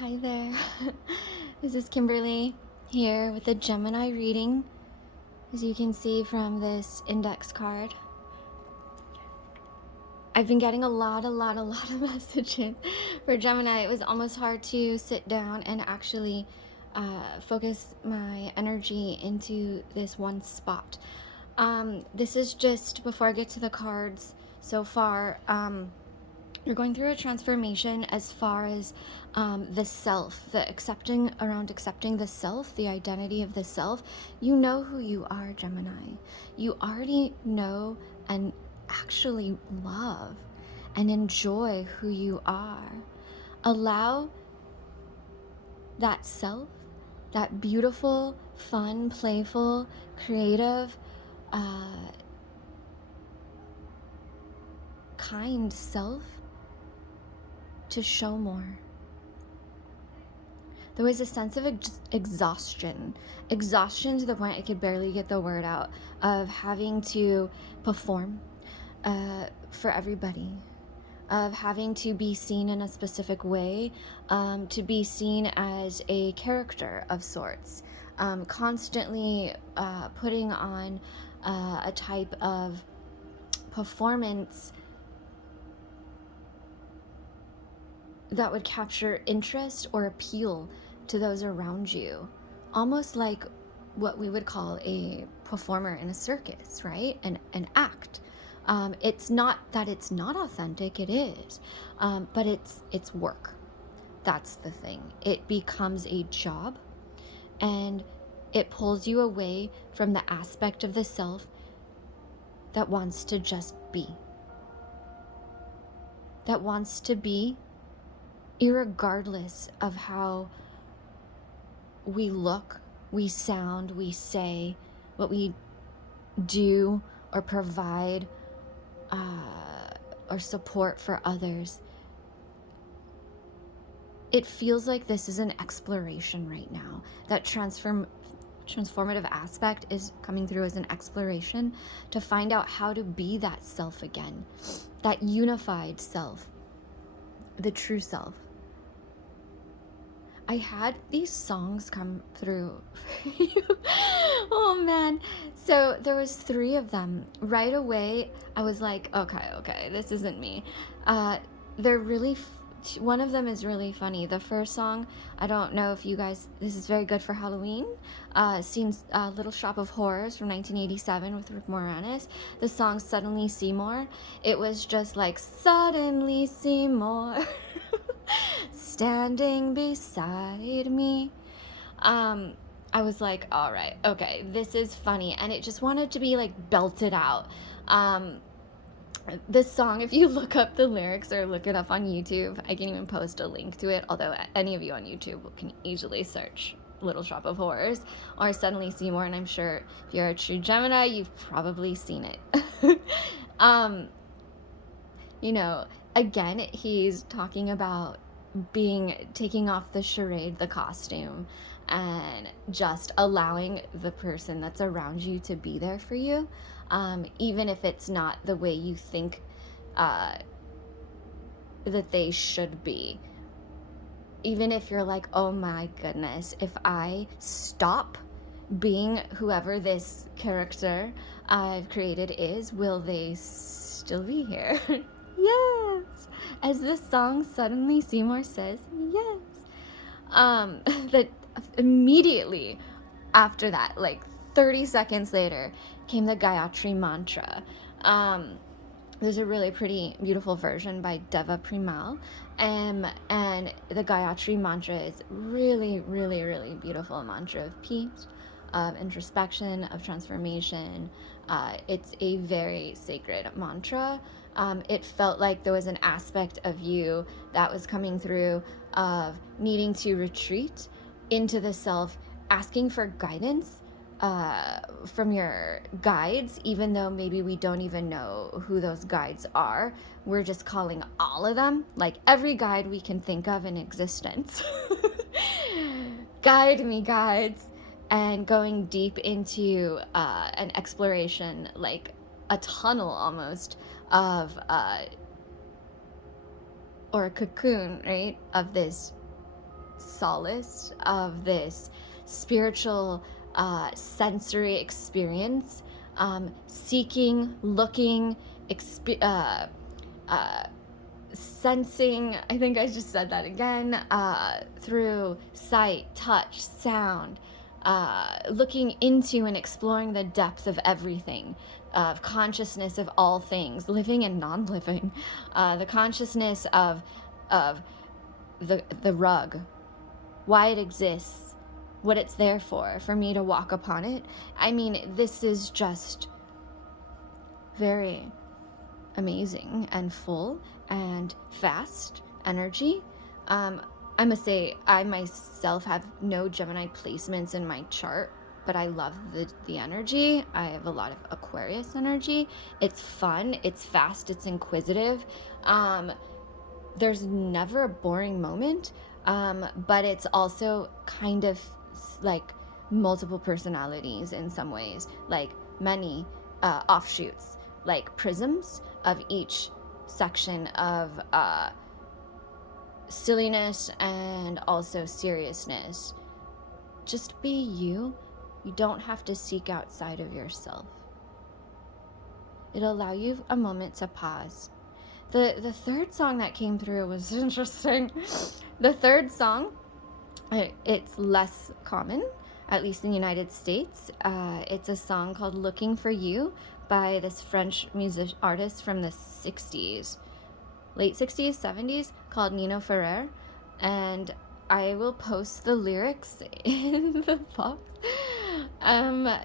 Hi there. This is Kimberly here with the Gemini reading. As you can see from this index card, I've been getting a lot of messages for Gemini. It was almost hard to sit down and actually focus my energy into this one spot. This is just before I get to the cards so far. You're going through a transformation as far as the self, accepting the self, the identity of the self. You know who you are, Gemini. You already know and actually love and enjoy who you are. Allow that self, that beautiful, fun, playful, creative, kind self to show more. There was a sense of exhaustion to the point I could barely get the word out, of having to perform for everybody, of having to be seen in a specific way, to be seen as a character of sorts, constantly putting on a type of performance that would capture interest or appeal to those around you, almost like what we would call a performer in a circus, right? An act. It's not that it's not authentic, it is, but it's work. That's the thing. It becomes a job, and it pulls you away from the aspect of the self that wants to just be. That wants to be irregardless of how we look, we sound, we say, what we do or provide or support for others. It feels like this is an exploration right now. That transformative aspect is coming through as an exploration to find out how to be that self again, that unified self, the true self. I had these songs come through for you. Oh man. So there was 3 of them. Right away, I was like, okay, this isn't me. They're really, one of them is really funny. The first song, I don't know if you guys, this is very good for Halloween. Scenes, Little Shop of Horrors from 1987 with Rick Moranis. The song Suddenly Seymour. It was just like, suddenly Seymour. Standing beside me. I was like, all right, okay, this is funny, and it just wanted to be like belted out. This song, if you look up the lyrics or look it up on YouTube, I can even post a link to it, although any of you on YouTube can easily search Little Shop of Horrors or Suddenly Seymour, and I'm sure if you're a true Gemini, you've probably seen it. You know, again, he's talking about taking off the charade, the costume, and just allowing the person that's around you to be there for you, even if it's not the way you think that they should be. Even if you're like, oh my goodness, if I stop being whoever this character I've created is, will they still be here? Yes, as this song Suddenly Seymour says, yes. That immediately after that, like 30 seconds later, came the Gayatri Mantra. There's a really pretty beautiful version by Deva Premal, and the Gayatri Mantra is really beautiful mantra of peace, of introspection, of transformation. It's a very sacred mantra. It felt like there was an aspect of you that was coming through of needing to retreat into the self, asking for guidance from your guides, even though maybe we don't even know who those guides are. We're just calling all of them, like every guide we can think of in existence. Guide me, guides. And going deep into an exploration, like a tunnel almost, of or a cocoon, right, of this solace of this spiritual sensory experience, seeking, looking, sensing, I think I just said that again, through sight, touch, sound, looking into and exploring the depth of everything, of consciousness of all things, living and non-living, the consciousness of the rug, why it exists, what it's there for me to walk upon it. I mean, this is just very amazing and full and fast energy. I must say, I myself have no Gemini placements in my chart, but I love the energy. I have a lot of Aquarius energy. It's fun, it's fast, it's inquisitive. There's never a boring moment, but it's also kind of like multiple personalities in some ways, like many offshoots, like prisms of each section of silliness and also seriousness. Just be you. You don't have to seek outside of yourself. It'll allow you a moment to pause. The third song that came through was interesting. The third song, it's less common, at least in the United States. It's a song called Looking for You by this French music artist from the 60s, late 60s, 70s, called Nino Ferrer. And I will post the lyrics in the box. I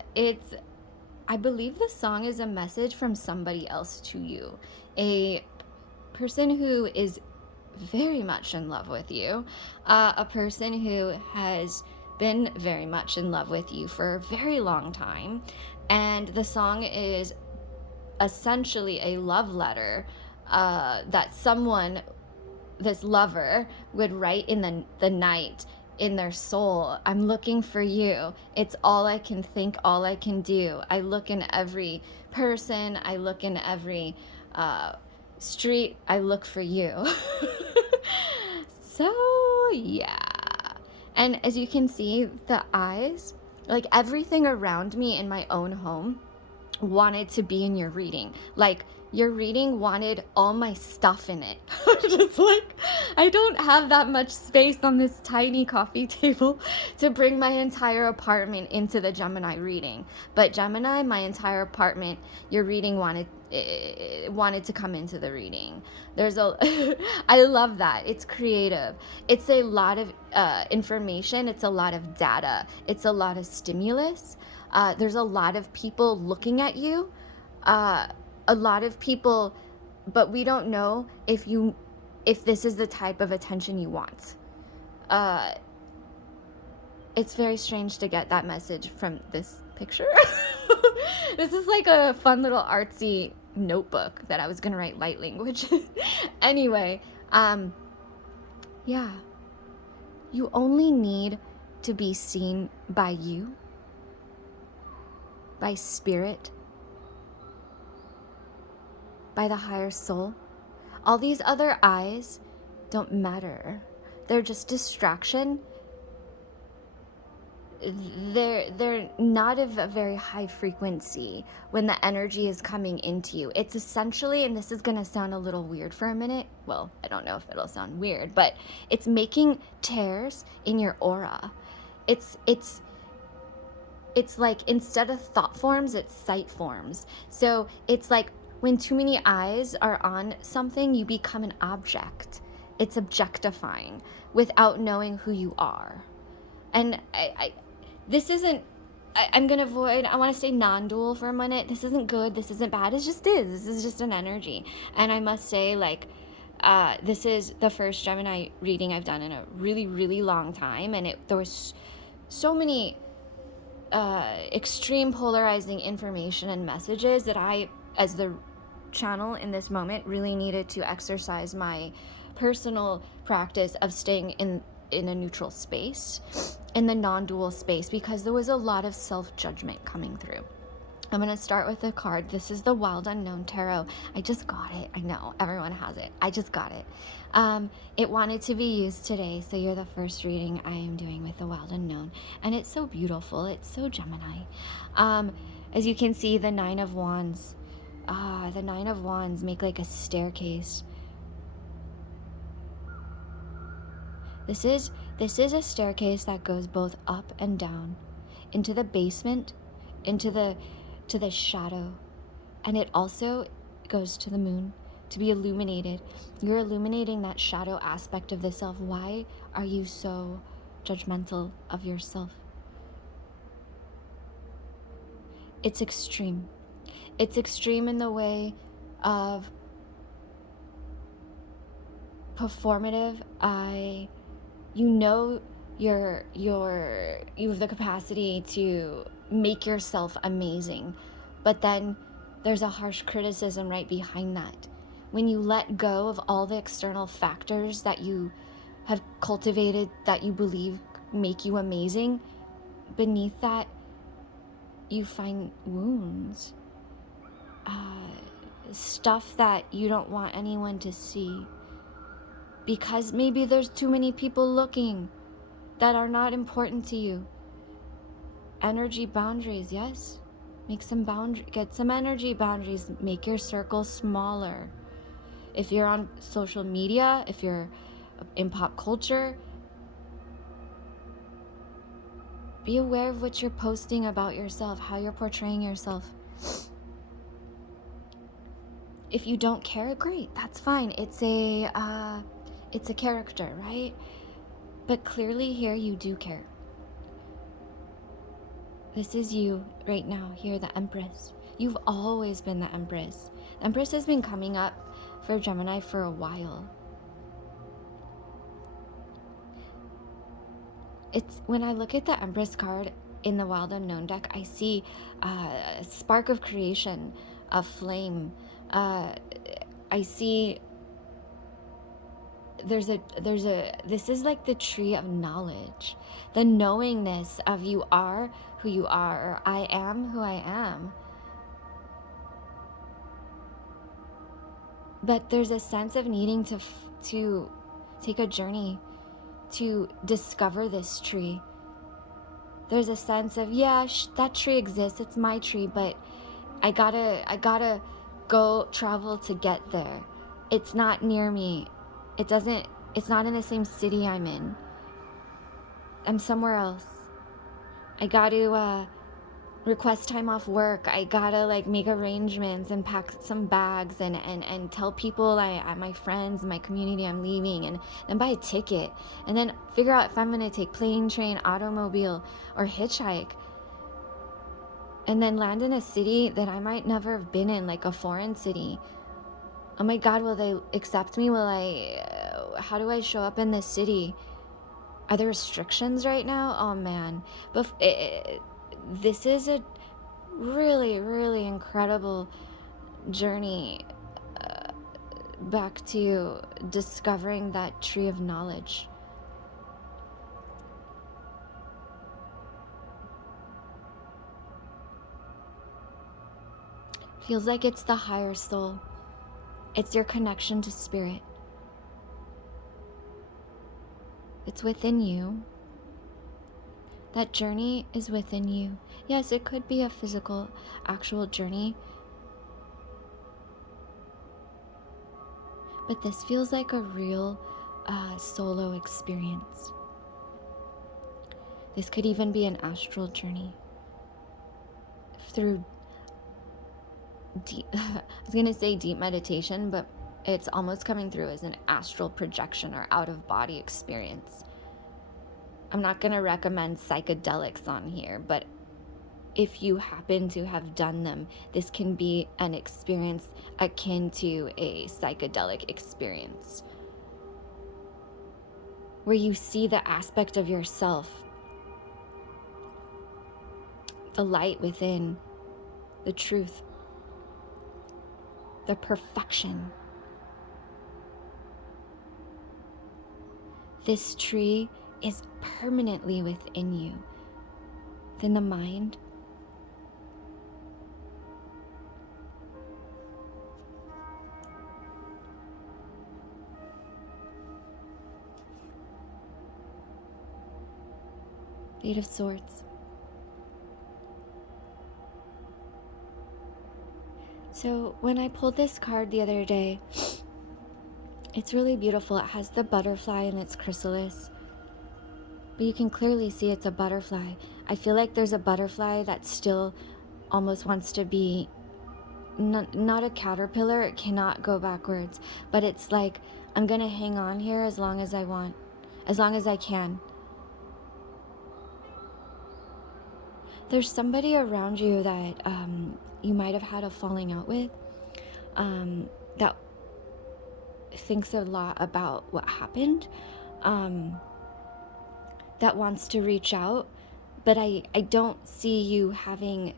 believe the song is a message from somebody else to you, a person who is very much in love with you, a person who has been very much in love with you for a very long time. And the song is essentially a love letter that someone, this lover, would write in the night in their soul. I'm looking for you. It's all I can think, all I can do. I look in every person, I look in every street, I look for you. So yeah. And as you can see, the eyes, like everything around me in my own home wanted to be in your reading. Like your reading wanted all my stuff in it. Just like, I don't have that much space on this tiny coffee table to bring my entire apartment into the Gemini reading. But Gemini, my entire apartment, your reading wanted to come into the reading. I love that. It's creative. It's a lot of information. It's a lot of data. It's a lot of stimulus. There's a lot of people looking at you. A lot of people, but we don't know if this is the type of attention you want. It's very strange to get that message from this picture. This is like a fun little artsy notebook that I was gonna write light language. Anyway, yeah. You only need to be seen by you, by spirit, by the higher soul. All these other eyes don't matter. They're just distraction. They're not of a very high frequency when the energy is coming into you. It's essentially, and this is going to sound a little weird for a minute. Well, I don't know if it'll sound weird, but it's making tears in your aura. It's like instead of thought forms, it's sight forms. So it's like when too many eyes are on something, you become an object. It's objectifying without knowing who you are. And I'm going to avoid, I want to stay non-dual for a minute. This isn't good. This isn't bad. It just is. This is just an energy. And I must say, like, this is the first Gemini reading I've done in a really, really long time. And there was so many extreme polarizing information and messages that I, as the channel in this moment, really needed to exercise my personal practice of staying in a neutral space, in the non-dual space, because there was a lot of self-judgment coming through. I'm going to start with a card. This is the Wild Unknown Tarot. I just got it. I know, everyone has it. I just got it. It wanted to be used today, so you're the first reading I am doing with the Wild Unknown. And it's so beautiful. It's so Gemini. As you can see, the Nine of Wands. The Nine of Wands make like a staircase. This is a staircase that goes both up and down, into the basement, into the shadow, and it also goes to the moon to be illuminated. You're illuminating that shadow aspect of the self. Why are you so judgmental of yourself? It's extreme. It's extreme in the way of performative. You know you have the capacity to make yourself amazing, but then there's a harsh criticism right behind that. When you let go of all the external factors that you have cultivated that you believe make you amazing, beneath that you find wounds, stuff that you don't want anyone to see, because maybe there's too many people looking that are not important to you. Energy boundaries, yes. Get some energy boundaries. Make your circle smaller. If you're on social media, if you're in pop culture, be aware of what you're posting about yourself, how you're portraying yourself. If you don't care, great, that's fine. It's a character, right? But clearly here you do care. This is you right now, here, the Empress. You've always been the Empress. The Empress has been coming up for Gemini for a while. When I look at the Empress card in the Wild Unknown deck, I see a spark of creation, a flame. I see this is like the tree of knowledge, the knowingness of you are who you are, or I am who I am. But there's a sense of needing to take a journey to discover this tree. There's a sense of, yeah, that tree exists, it's my tree, but I gotta go travel to get there. It's not near me. It's not in the same city I'm in. I'm somewhere else. I gotta request time off work. I gotta like make arrangements and pack some bags and tell people my friends, my community I'm leaving, and then buy a ticket, and then figure out if I'm gonna take plane, train, automobile, or hitchhike, and then land in a city that I might never have been in, like a foreign city. Oh my God, will they accept me? How do I show up in this city? Are there restrictions right now? Oh man. But this is a really, really incredible journey back to discovering that tree of knowledge. Feels like it's the higher soul. It's your connection to spirit. It's within you. That journey is within you. Yes, it could be a physical, actual journey. But this feels like a real solo experience. This could even be an astral journey. Through deep, I was going to say deep meditation, but it's almost coming through as an astral projection or out-of-body experience. I'm not going to recommend psychedelics on here, but if you happen to have done them, this can be an experience akin to a psychedelic experience, where you see the aspect of yourself, the light within, the truth, the perfection. This tree is permanently within you, within the mind, Eight of Swords. So when I pulled this card the other day, it's really beautiful. It has the butterfly in its chrysalis, but you can clearly see it's a butterfly. I feel like there's a butterfly that still almost wants to be not a caterpillar. It cannot go backwards, but it's like, I'm gonna hang on here as long as I want, as long as I can. There's somebody around you that you might have had a falling out with, that thinks a lot about what happened, that wants to reach out, but I don't see you having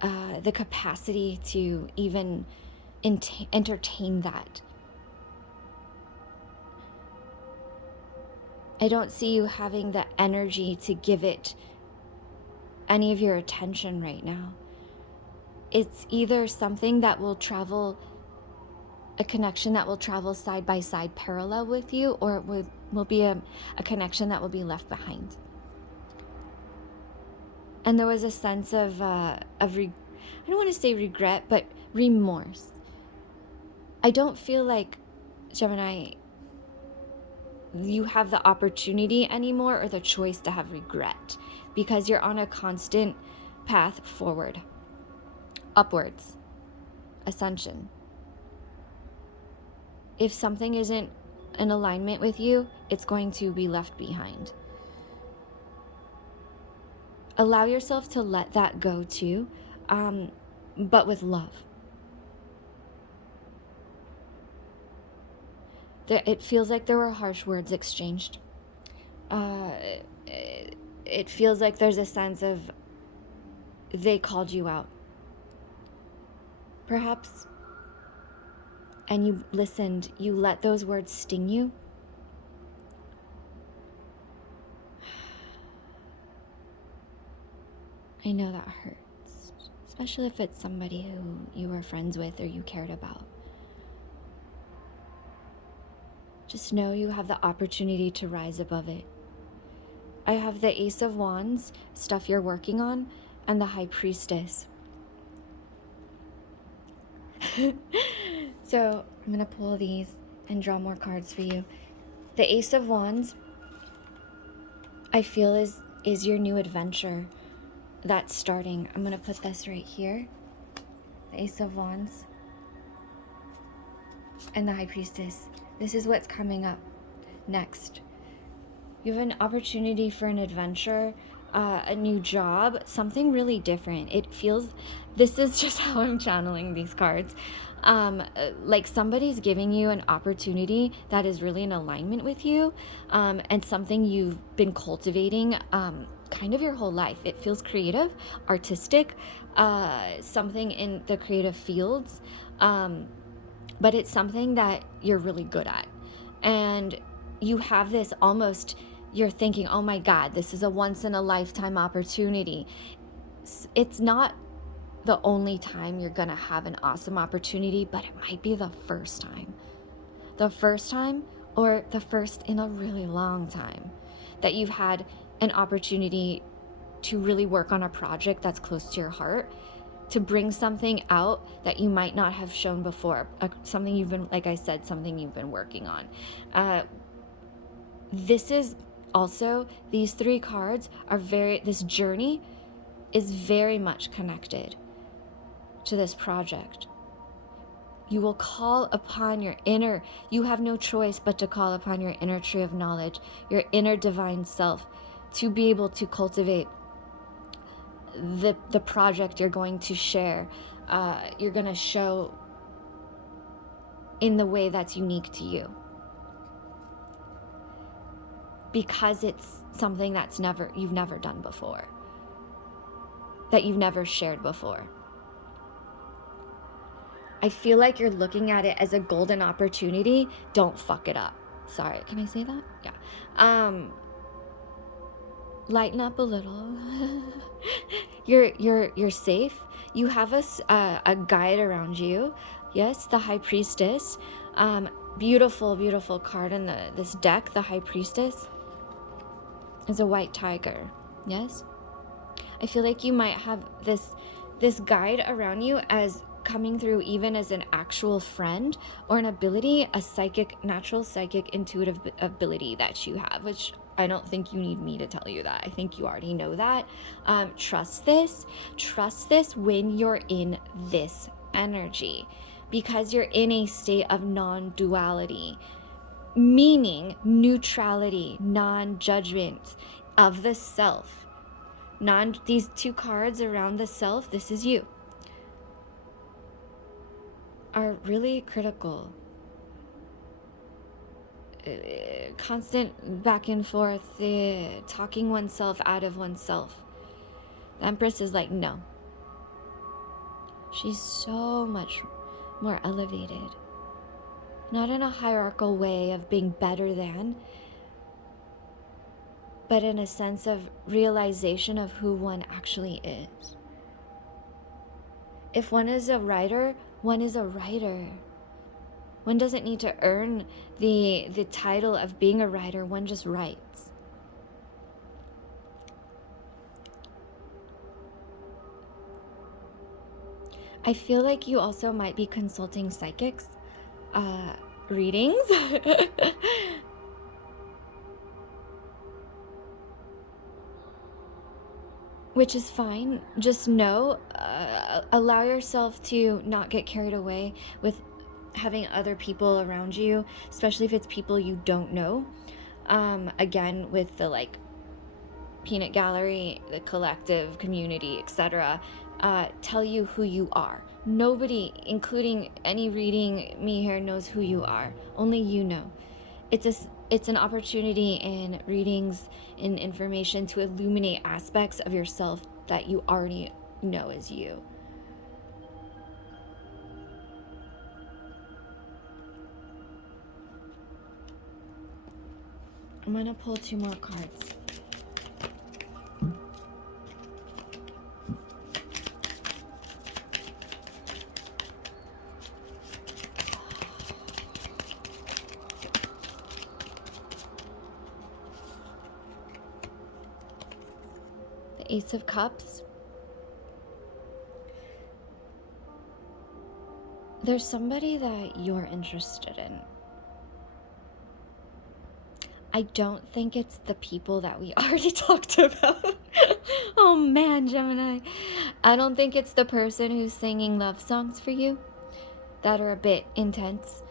the capacity to even entertain that. I don't see you having the energy to give it any of your attention right now. It's either something that will travel, a connection that will travel side by side parallel with you, or it will be a connection that will be left behind. And there was a sense of I don't want to say regret, but remorse. I don't feel like, Gemini, you have the opportunity anymore or the choice to have regret, because you're on a constant path forward, upwards, ascension. If something isn't in alignment with you, it's going to be left behind. Allow yourself to let that go too, but with love. It feels like there were harsh words exchanged. It feels like there's a sense of they called you out, perhaps, and you listened. You let those words sting you. I know that hurts, especially if it's somebody who you were friends with or you cared about. Just know you have the opportunity to rise above it. I have the Ace of Wands, stuff you're working on, and the High Priestess. So I'm going to pull these and draw more cards for you. The Ace of Wands, I feel is your new adventure that's starting. I'm going to put this right here. The Ace of Wands and the High Priestess. This is what's coming up next. You have an opportunity for an adventure, a new job, something really different. It feels, this is just how I'm channeling these cards. Like somebody's giving you an opportunity that is really in alignment with you, and something you've been cultivating kind of your whole life. It feels creative, artistic, something in the creative fields, but it's something that you're really good at. And you have this almost, you're thinking, oh my God, this is a once in a lifetime opportunity. It's not the only time you're gonna have an awesome opportunity, but it might be the first time. The first time, or the first in a really long time that you've had an opportunity to really work on a project that's close to your heart, to bring something out that you might not have shown before, something you've been, like I said, something you've been working on. This is also, these three cards are this journey is very much connected to this project. You will call upon your inner, you have no choice but to call upon your inner tree of knowledge, your inner divine self, to be able to cultivate the project you're going to share. You're going to show in the way that's unique to you, because it's something that's you've never done before, that you've never shared before. I feel like you're looking at it as a golden opportunity. Don't fuck it up. Sorry, can I say that? Yeah. Lighten up a little. You're safe. You have a guide around you. Yes, the High Priestess. Beautiful, beautiful card in this deck. The High Priestess is a white tiger. Yes? I feel like you might have this guide around you as coming through even as an actual friend or an ability, a psychic, natural psychic, intuitive ability that you have, which I don't think you need me to tell you that. I think you already know that. Trust this when you're in this energy, because you're in a state of non-duality, meaning neutrality, non-judgment of the self. These two cards around the self, this is you, are really critical. Constant back and forth, talking oneself out of oneself. The Empress is like, no. She's so much more elevated. Not in a hierarchical way of being better than, but in a sense of realization of who one actually is. If one is a writer, one is a writer. One doesn't need to earn the title of being a writer, one just writes. I feel like you also might be consulting psychics, readings. Which is fine. Just know, allow yourself to not get carried away with having other people around you, especially if it's people you don't know. Again, with the like peanut gallery, the collective community, etc., tell you who you are. Nobody, including any reading me here, knows who you are. Only you know. It's an opportunity in readings, in information, to illuminate aspects of yourself that you already know is you. I'm going to pull 2 more cards. The Ace of Cups. There's somebody that you're interested in. I don't think it's the people that we already talked about. Oh man, Gemini. I don't think it's the person who's singing love songs for you that are a bit intense.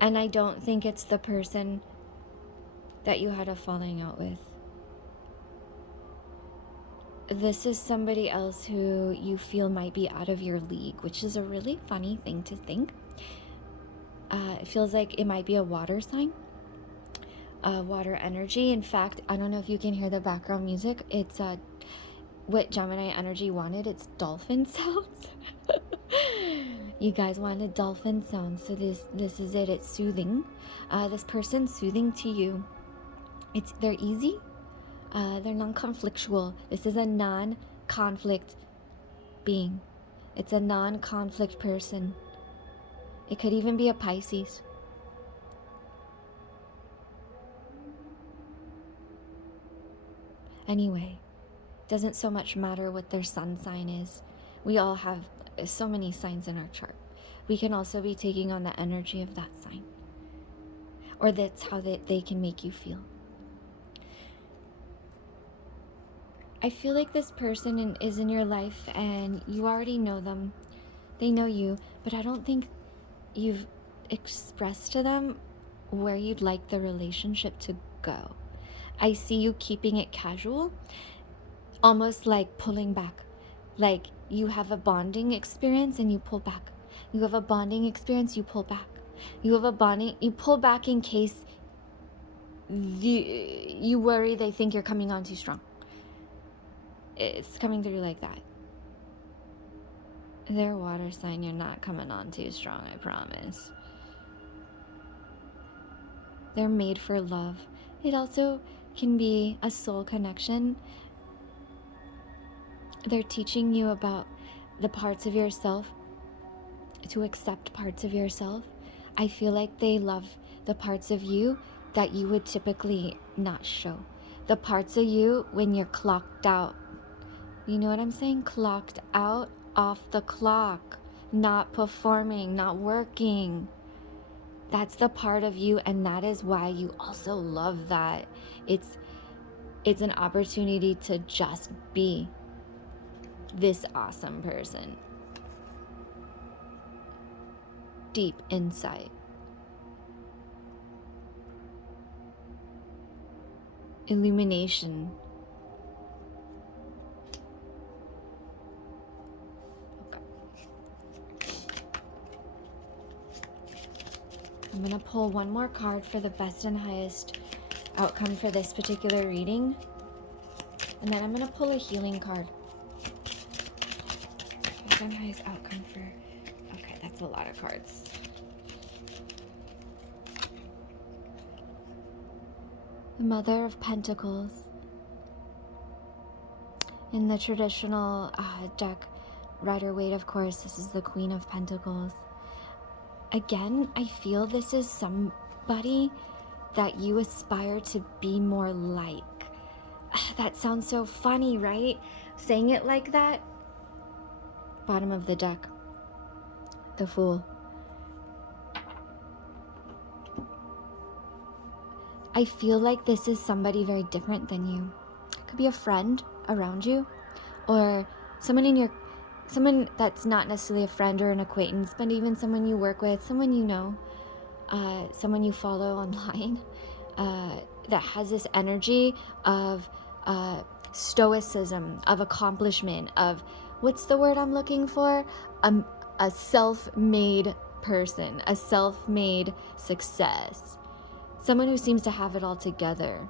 And I don't think it's the person that you had a falling out with. This is somebody else who you feel might be out of your league, which is a really funny thing to think. It feels like it might be a water sign. Water energy. In fact, I don't know if you can hear the background music. It's what Gemini energy wanted. It's dolphin sounds. You guys wanted dolphin sounds, so this is it. It's soothing. This person's soothing to you. They're easy. They're non-conflictual. This is a non-conflict being. It's a non-conflict person. It could even be a Pisces. Anyway, doesn't so much matter what their sun sign is. We all have so many signs in our chart. We can also be taking on the energy of that sign. Or that's how they can make you feel. I feel like this person is in your life and you already know them. They know you, but I don't think you've expressed to them where you'd like the relationship to go. I see you keeping it casual, almost like pulling back. Like you have a bonding experience and you pull back. You have a bonding experience, you pull back. You pull back in case you worry they think you're coming on too strong. It's coming through like that. They're a water sign, you're not coming on too strong, I promise. They're made for love. It also can be a soul connection. They're teaching you about the parts of yourself, to accept parts of yourself. I feel like they love the parts of you that you would typically not show. The parts of you when you're clocked out. You know what I'm saying? Clocked out, off the clock, not performing, not working. That's the part of you, and that is why you also love that. It's an opportunity to just be this awesome person. Deep insight. Illumination. Okay. I'm going to pull one more card for the best and highest outcome for this particular reading. And then I'm going to pull a healing card. Best and highest outcome for... Okay, that's a lot of cards. The Mother of Pentacles. In the traditional deck, Rider-Waite, of course, this is the Queen of Pentacles. Again, I feel this is somebody that you aspire to be more like. That sounds so funny, right? Saying it like that. Bottom of the deck. The Fool. I feel like this is somebody very different than you. Could be a friend around you, or someone that's not necessarily a friend or an acquaintance, but even someone you work with, someone you know, someone you follow online, that has this energy of stoicism, of accomplishment, of, what's the word I'm looking for? A self-made person, a self-made success. Someone who seems to have it all together.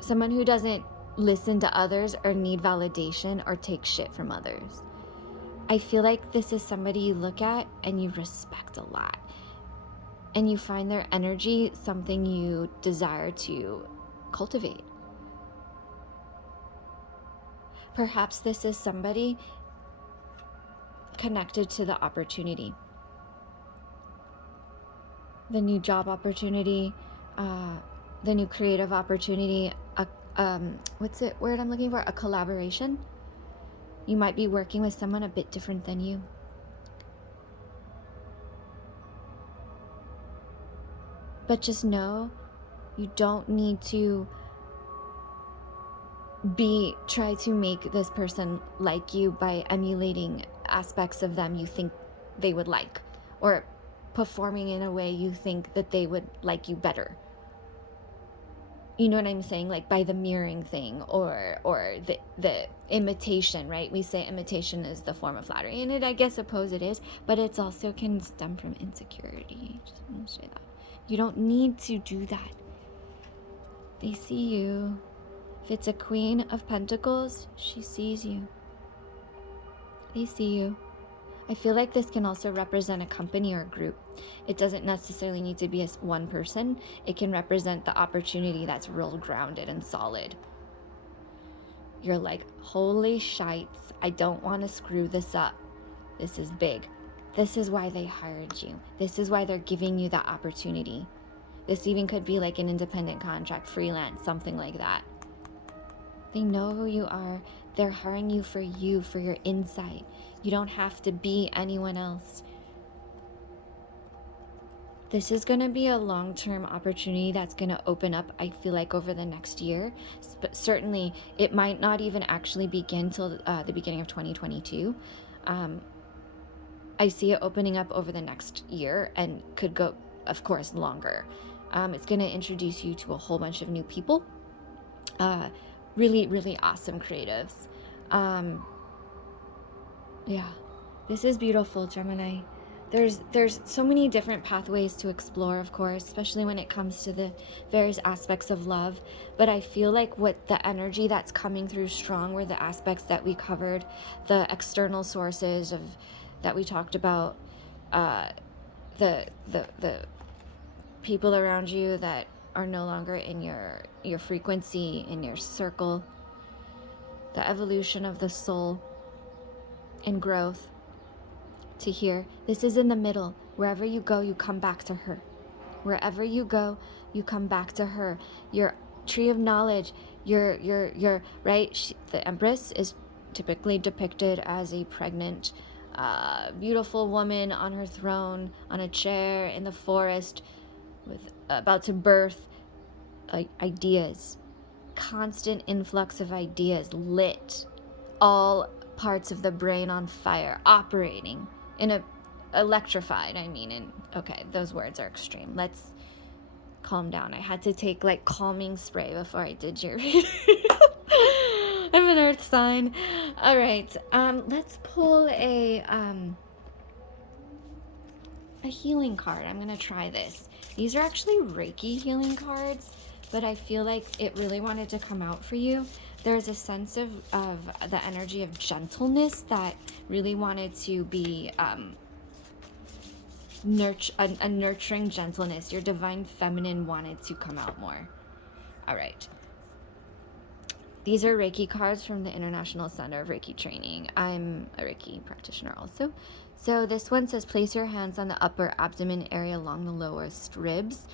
Someone who doesn't listen to others or need validation or take shit from others. I feel like this is somebody you look at and you respect a lot. And you find their energy something you desire to cultivate. Perhaps this is somebody connected to the opportunity. The new job opportunity, the new creative opportunity, what's the word I'm looking for? A collaboration. You might be working with someone a bit different than you. But just know you don't need to try to make this person like you by emulating aspects of them you think they would like, or performing in a way you think that they would like you better. You know what I'm saying? Like by the mirroring thing, or the imitation, right? We say imitation is the form of flattery, and I guess suppose it is, but it's also can stem from insecurity. Just want to say that. You don't need to do that. They see you. If it's a Queen of Pentacles, she sees you. They see you. I feel like this can also represent a company or a group. It doesn't necessarily need to be one person. It can represent the opportunity that's real grounded and solid. You're like, holy shites, I don't want to screw this up. This is big. This is why they hired you. This is why they're giving you that opportunity. This even could be like an independent contract, freelance, something like that. They know who you are. They're hiring you for your insight. You don't have to be anyone else. This is going to be a long-term opportunity that's going to open up, I feel like, over the next year. But certainly, it might not even actually begin till the beginning of 2022. I see it opening up over the next year and could go, of course, longer. It's going to introduce you to a whole bunch of new people. Really, really awesome creatives. Yeah, this is beautiful, Gemini. There's so many different pathways to explore, of course, especially when it comes to the various aspects of love. But I feel like what the energy that's coming through strong were the aspects that we covered, the external sources that we talked about, the people around you that are no longer in your frequency, in your circle, the evolution of the soul and growth. To here, this is in the middle. Wherever you go, you come back to her. Wherever you go, you come back to her. You're tree of knowledge. You're right. The Empress is typically depicted as a pregnant, beautiful woman on her throne, on a chair in the forest, with about to birth ideas, constant influx of ideas, lit, all parts of the brain on fire, operating in a electrified. I mean, and okay, those words are extreme. Let's calm down. I had to take like calming spray before I did your reading. I'm an earth sign. All right, let's pull a healing card. I'm gonna try this. These are actually Reiki healing cards, but I feel like it really wanted to come out for you. There's a sense of the energy of gentleness that really wanted to be a nurturing gentleness. Your divine feminine wanted to come out more. All right. These are Reiki cards from the International Center of Reiki Training. I'm a Reiki practitioner also. So this one says, place your hands on the upper abdomen area along the lowest ribs.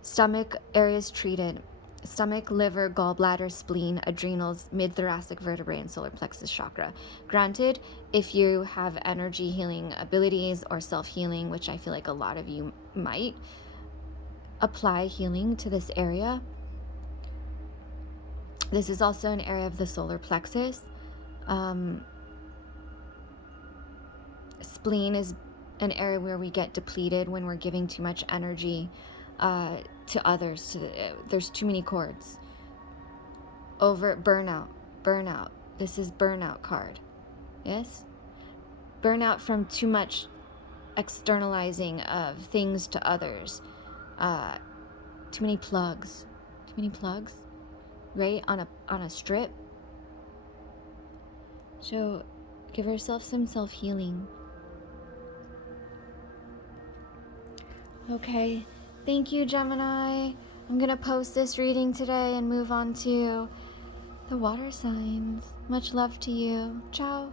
Stomach areas treated. Stomach, liver, gallbladder, spleen, adrenals, mid-thoracic vertebrae, and solar plexus chakra. Granted, if you have energy healing abilities or self-healing, which I feel like a lot of you might, apply healing to this area. This is also an area of the solar plexus. Spleen is an area where we get depleted when we're giving too much energy to others. There's too many cords. Burnout. This is burnout card. Yes? Burnout from too much externalizing of things to others. Too many plugs, right? On a strip. So give yourself some self-healing. Okay. Thank you, Gemini. I'm going to post this reading today and move on to the water signs. Much love to you. Ciao.